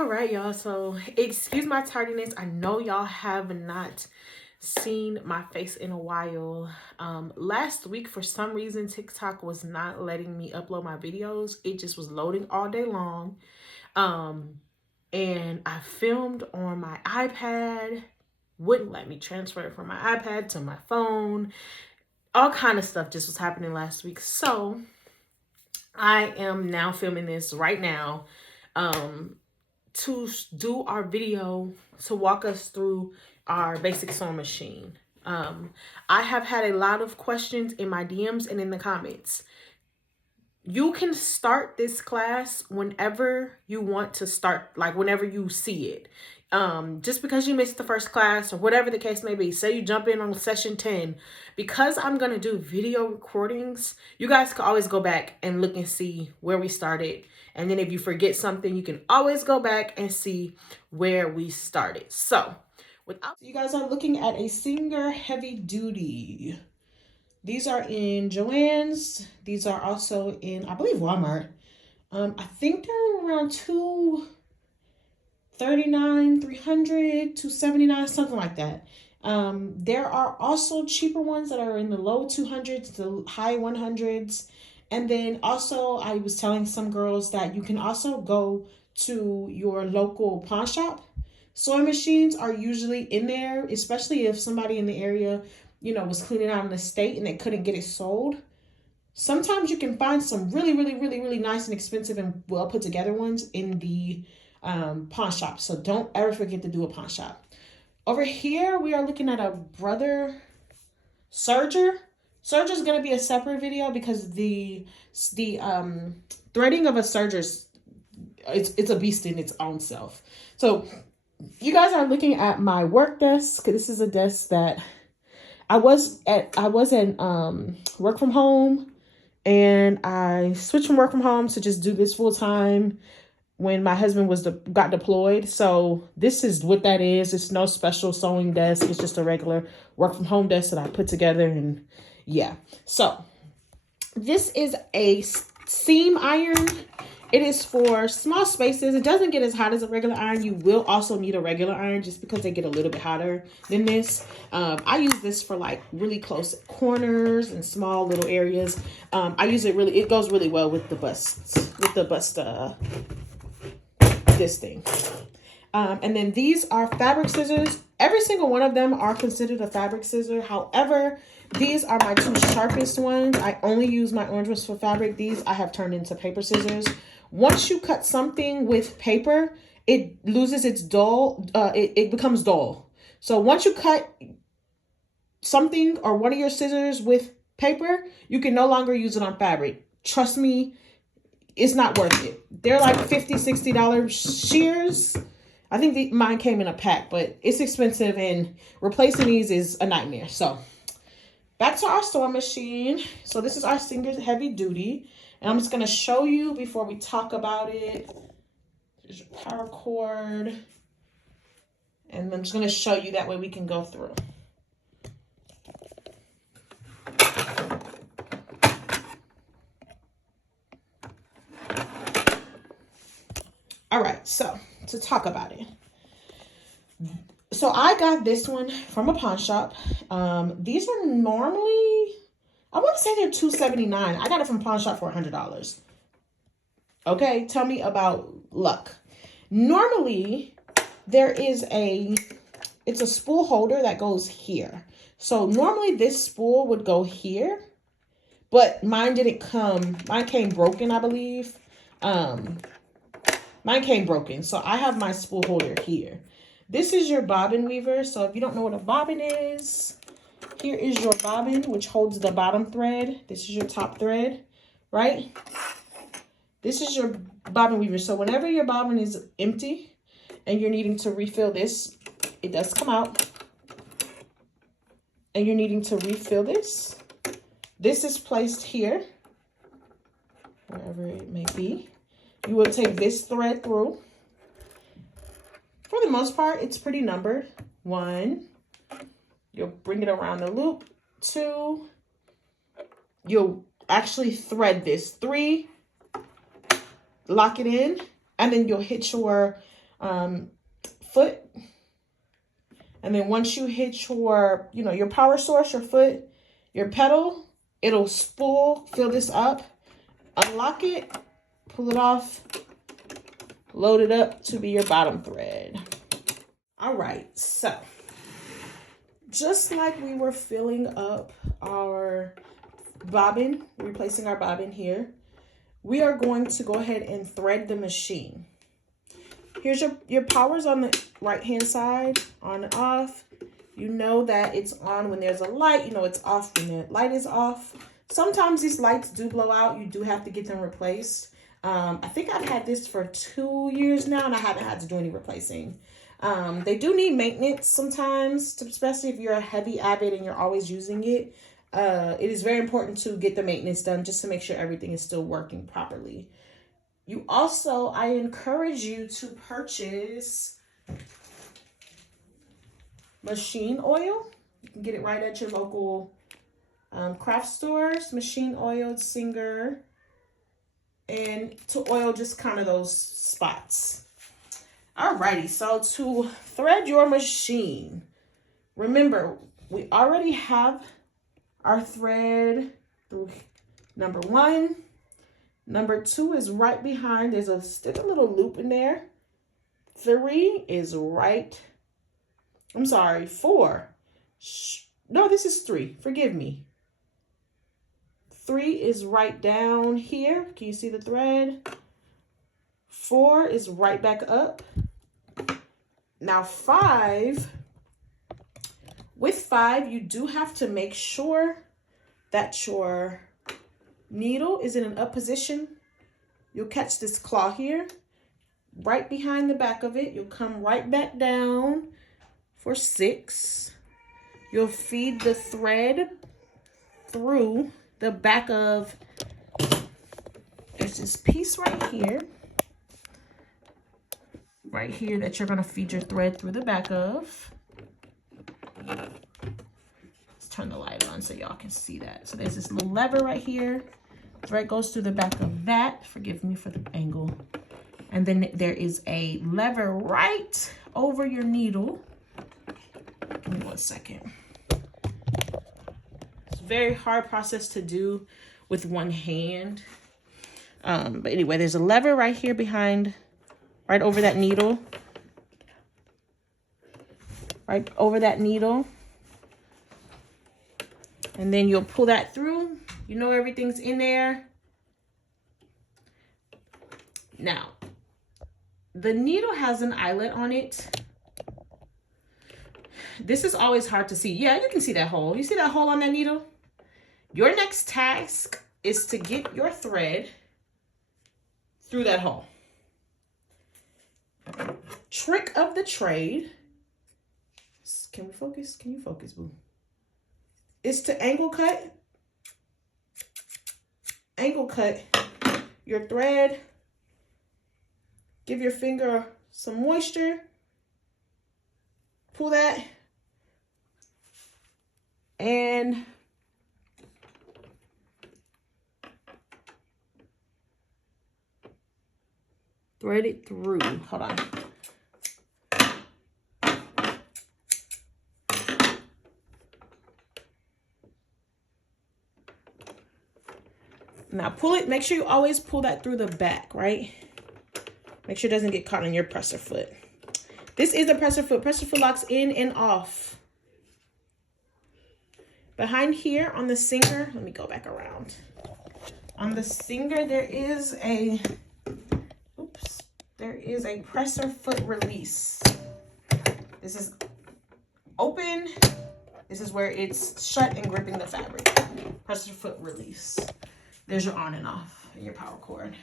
All right, y'all. So excuse my tardiness. I know y'all have not seen my face in a while. Last week, for some reason, TikTok was not letting me upload my videos. It just was loading all day long. And I filmed on my iPad, wouldn't let me transfer it from my iPad to my phone. All kind of stuff just was happening last week. So I am now filming this right now. To do our video to walk us through our basic sewing machine. I have had a lot of questions in my DMs and in the comments. You can start this class whenever you want to start, like whenever you see it. Just because you missed the first class or whatever the case may be, say you jump in on session 10, because I'm going to do video recordings, you guys can always go back and look and see where we started. And then if you forget something, you can always go back and see where we started. So you guys are looking at a Singer Heavy Duty. These are in Joann's. These are also in, I believe, Walmart. I think they're around $239, $300, $279, something like that. There are also cheaper ones that are in the low 200s, the high 100s. And then also, I was telling some girls that you can also go to your local pawn shop. Sewing machines are usually in there, especially if somebody in the area, you know, was cleaning out an estate and they couldn't get it sold. Sometimes you can find some really, really, really, really nice and expensive and well put together ones in the pawn shop. So don't ever forget to do a pawn shop. Over here, we are looking at a brother serger. Serger is going to be a separate video because the threading of a serger, it's a beast in its own self. So you guys are looking at my work desk. This is a desk that I was at work from home, and I switched from work from home to just do this full time when my husband got deployed. So this is what that is. It's no special sewing desk. It's just a regular work from home desk that I put together. And yeah, so this is a seam iron. It is for small spaces. It doesn't get as hot as a regular iron. You will also need a regular iron just because they get a little bit hotter than this. I use this for like really close corners and small little areas. I use it really, it goes really well with the this thing. And then these are fabric scissors. Every single one of them are considered a fabric scissor. However, these are my two sharpest ones. I only use my orange ones for fabric. These I have turned into paper scissors. Once you cut something with paper, it loses its dull, it becomes dull. So once you cut something or one of your scissors with paper, you can no longer use it on fabric. Trust me, it's not worth it. They're like $50, $60 shears. I think mine came in a pack, but it's expensive and replacing these is a nightmare. So back to our sewing machine. So this is our Singer Heavy Duty. And I'm just going to show you before we talk about it. There's your power cord. And I'm just going to show you, that way we can go through. All right, so to talk about it. So I got this one from a pawn shop. These are normally, I want to say they're $279. I got it from pawn shop for $100. Okay, tell me about luck. Normally, there is it's a spool holder that goes here. So normally this spool would go here, but mine didn't come, mine came broken, I believe. Mine came broken, so I have my spool holder here. This is your bobbin weaver. So if you don't know what a bobbin is, here is your bobbin, which holds the bottom thread. This is your top thread, right? This is your bobbin weaver. So whenever your bobbin is empty and you're needing to refill this, it does come out. And you're needing to refill this. This is placed here, wherever it may be. You will take this thread through. For the most part, it's pretty numbered. 1, you'll bring it around the loop. 2, you'll actually thread this. 3, lock it in, and then you'll hit your foot. And then once you hit your, your power source, your foot, your pedal, it'll fill this up, unlock it, pull it off, load it up to be your bottom thread. All right, so just like we were filling up our bobbin, replacing our bobbin here, we are going to go ahead and thread the machine. Here's your powers on the right hand side, on and off. You know that it's on when there's a light. You know it's off when the light is off. Sometimes these lights do blow out. You do have to get them replaced. I think I've had this for 2 years now, and I haven't had to do any replacing. They do need maintenance sometimes, especially if you're a heavy avid and you're always using it. It is very important to get the maintenance done just to make sure everything is still working properly. You also, I encourage you to purchase machine oil. You can get it right at your local craft stores. Machine oil, Singer, and to oil just kind of those spots. Alrighty, so to thread your machine, remember, we already have our thread through number 1. Number 2 is right behind. There's still a little loop in there. 3 is right. I'm sorry, 4. No, this is 3. Forgive me. 3 is right down here. Can you see the thread? 4 is right back up. Now 5, with 5, you do have to make sure that your needle is in an up position. You'll catch this claw here, right behind the back of it. You'll come right back down for 6. You'll feed the thread through the back of, there's this piece right here that you're gonna feed your thread through the back of. Let's turn the light on so y'all can see that. So there's this little lever right here. Thread goes through the back of that. Forgive me for the angle. And then there is a lever right over your needle. Give me 1 second. It's a very hard process to do with one hand. But anyway, there's a lever right here behind, right over that needle. Right over that needle. And then you'll pull that through. You know everything's in there. Now, the needle has an eyelet on it. This is always hard to see. Yeah, you can see that hole. You see that hole on that needle? Your next task is to get your thread through that hole. Trick of the trade. Can we focus? Can you focus, boo? Is to angle cut your thread. Give your finger some moisture. Pull that. And thread it through. Hold on. Now pull it, make sure you always pull that through the back, right? Make sure it doesn't get caught on your presser foot. This is a presser foot. Presser foot locks in and off. Behind here on the Singer, let me go back around. On the Singer, there is a presser foot release. This is open. This is where it's shut and gripping the fabric. Presser foot release. There's your on and off and your power cord.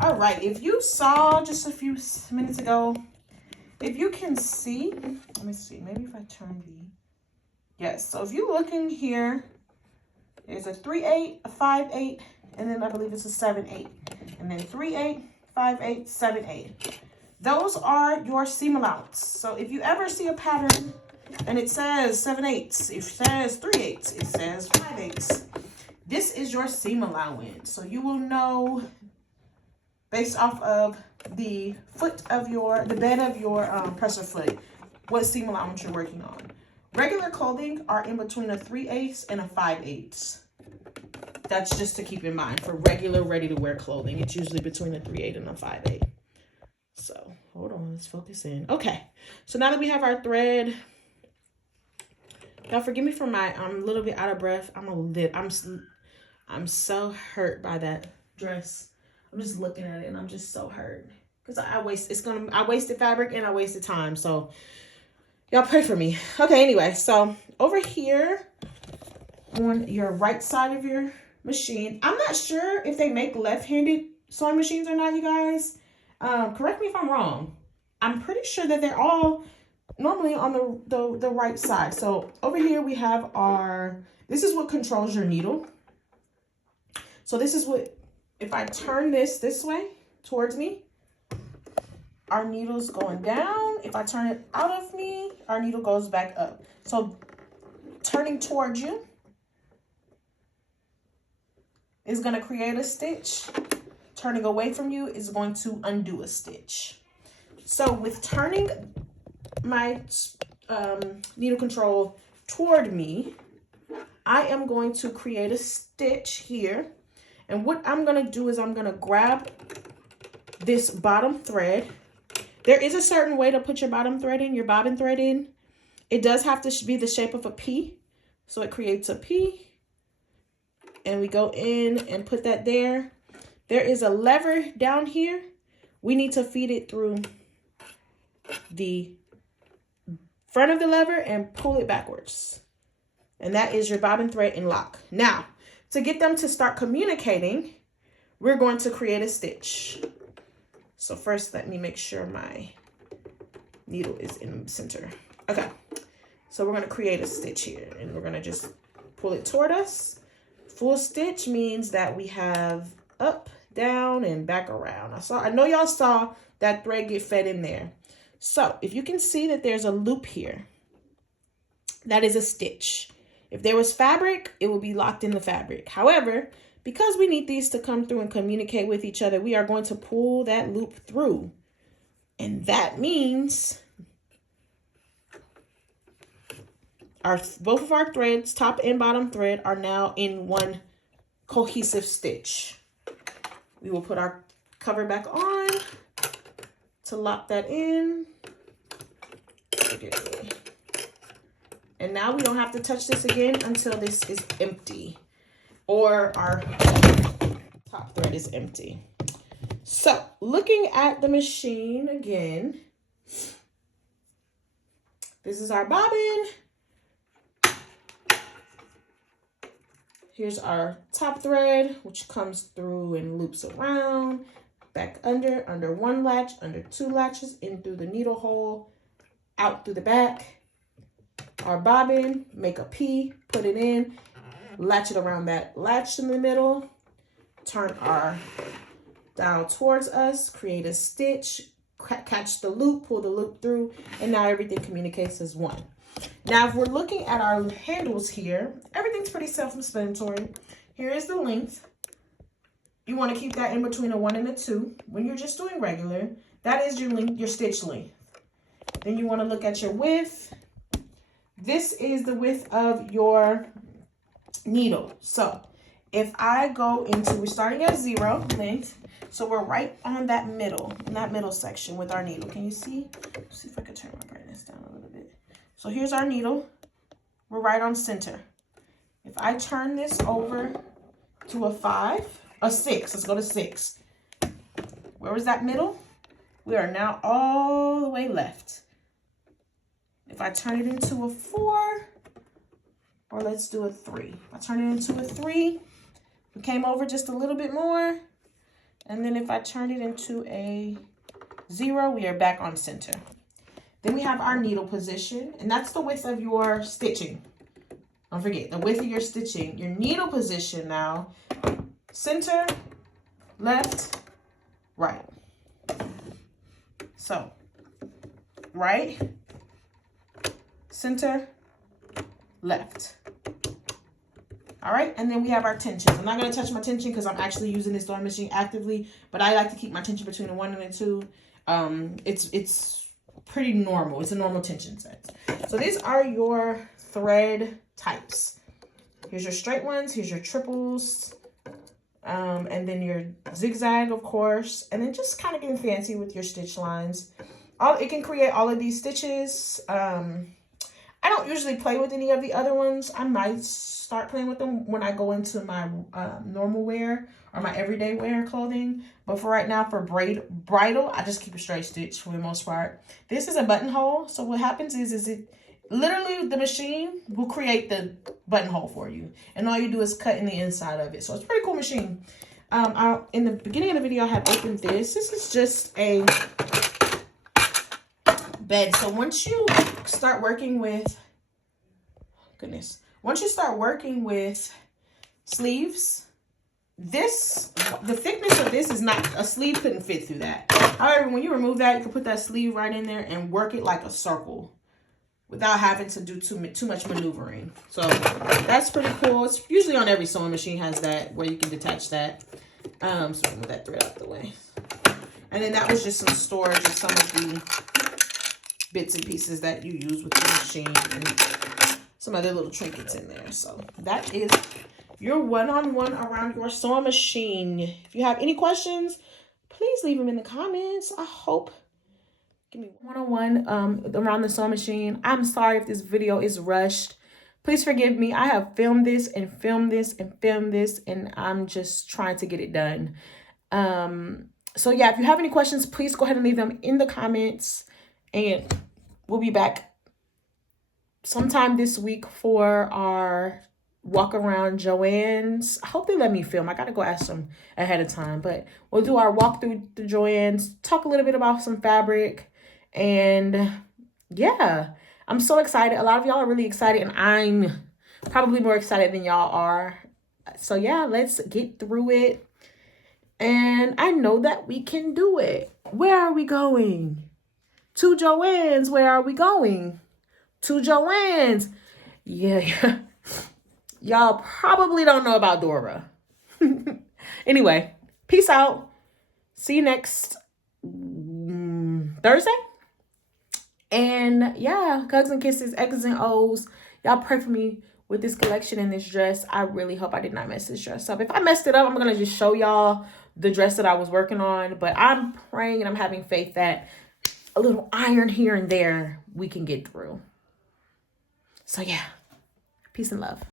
All right, if you saw just a few minutes ago, if you can see, let me see, maybe if I turn the, yes, so if you look in here, there's a 3/8, a 5/8, and then I believe it's a 7/8, and then 3/8, 5/8, 7/8. Those are your seam allowance. So if you ever see a pattern and it says 7/8, it says 3/8, it says 5/8, this is your seam allowance. So you will know based off of the bed of your presser foot, what seam allowance you're working on. Regular clothing are in between a 3/8 and a 5/8. That's just to keep in mind for regular ready-to-wear clothing. It's usually between a 3/8 and a 5/8. So hold on, let's focus in. Okay, so now that we have our thread, y'all forgive me for I'm a little bit out of breath. I'm so hurt by that dress. I'm just looking at it and I'm just so hurt because I wasted fabric and I wasted time. So y'all pray for me. Okay, anyway, so over here on your right side of your machine, I'm not sure if they make left-handed sewing machines or not, you guys. Correct me if I'm wrong. I'm pretty sure that they're all normally on the right side. So over here we have this is what controls your needle. So this is what, if I turn this way towards me, our needle's going down. If I turn it out of me, our needle goes back up. So turning towards you is going to create a stitch. Turning away from you is going to undo a stitch. So with turning my needle control toward me, I am going to create a stitch here. And what I'm going to do is I'm going to grab this bottom thread. There is a certain way to put your bottom thread in, your bobbin thread in. It does have to be the shape of a P. So it creates a P. And we go in and put that there. There is a lever down here. We need to feed it through the front of the lever and pull it backwards. And that is your bobbin thread and lock. Now, to get them to start communicating, we're going to create a stitch. So first, let me make sure my needle is in the center. Okay, so we're going to create a stitch here and we're going to just pull it toward us. Full stitch means that we have up, down, and back around. I know y'all saw that thread get fed in there. So if you can see that there's a loop here, that is a stitch. If there was fabric, it would be locked in the fabric. However, because we need these to come through and communicate with each other, we are going to pull that loop through. And that means both of our threads, top and bottom thread, are now in one cohesive stitch. We will put our cover back on to lock that in. And now we don't have to touch this again until this is empty or our top thread is empty. So looking at the machine again, this is our bobbin. Here's our top thread, which comes through and loops around, back under one latch, under two latches, in through the needle hole, out through the back. Our bobbin, make a P, put it in, latch it around that latch in the middle, turn our dial towards us, create a stitch, catch the loop, pull the loop through, and now everything communicates as one. Now, if we're looking at our handles here, everything's pretty self-explanatory. Here is the length. You want to keep that in between a 1 and a 2. When you're just doing regular, that is your length, your stitch length. Then you want to look at your width. This is the width of your needle. So if I go into, we're starting at 0 length. So we're right on that middle, in that middle section with our needle. Can you see? Let's see if I can turn my brightness down a little bit. So here's our needle. We're right on center. If I turn this over to a 6, let's go to 6. Where was that middle? We are now all the way left. If I turn it into a 4, or let's do a 3. I turn it into a 3. We came over just a little bit more. And then if I turn it into a 0, we are back on center. Then we have our needle position, and that's the width of your stitching. Don't forget, the width of your stitching. Your needle position now, center, left, right. So, right, center, left. All right, and then we have our tensions. I'm not going to touch my tension because I'm actually using this sewing machine actively, but I like to keep my tension between a 1 and a 2. It's pretty normal. It's a normal tension set. So these are your thread types. Here's your straight ones. Here's your triples. And then your zigzag, of course. And then just kind of getting fancy with your stitch lines. It can create all of these stitches. I don't usually play with any of the other ones. I might start playing with them when I go into my normal wear or my everyday wear clothing. But for right now, for bridal, I just keep a straight stitch for the most part. This is a buttonhole. So what happens is it literally the machine will create the buttonhole for you. And all you do is cut in the inside of it. So it's a pretty cool machine. In the beginning of the video, I had opened this. This is just a bed. So once you start working with, once you start working with sleeves, the thickness of this is not, a sleeve couldn't fit through that. However, when you remove that, you can put that sleeve right in there and work it like a circle without having to do too much maneuvering. So that's pretty cool. It's usually on every sewing machine has that where you can detach that. So move that thread out the way. And then that was just some storage of some of the bits and pieces that you use with the machine and some other little trinkets in there. So that is your one-on-one around your sewing machine. If you have any questions, please leave them in the comments. I hope. Give me one-on-one around the sewing machine. I'm sorry if this video is rushed. Please forgive me. I have filmed this and filmed this and filmed this, and I'm just trying to get it done. So yeah, if you have any questions, please go ahead and leave them in the comments, and we'll be back sometime this week for our walk around Joann's. I hope they let me film. I gotta go ask them ahead of time, but we'll do our walk through the Joann's, talk a little bit about some fabric, and yeah, I'm so excited. A lot of y'all are really excited, and I'm probably more excited than y'all are. So yeah, let's get through it. And I know that we can do it. Where are we going? To Joann's. Where are we going? To Joann's. Yeah. Y'all probably don't know about Dora. Anyway, peace out. See you next Thursday. And yeah, hugs and kisses, X's and O's. Y'all pray for me with this collection and this dress. I really hope I did not mess this dress up. If I messed it up, I'm going to just show y'all the dress that I was working on. But I'm praying and I'm having faith that a little iron here and there we can get through. So yeah, peace and love.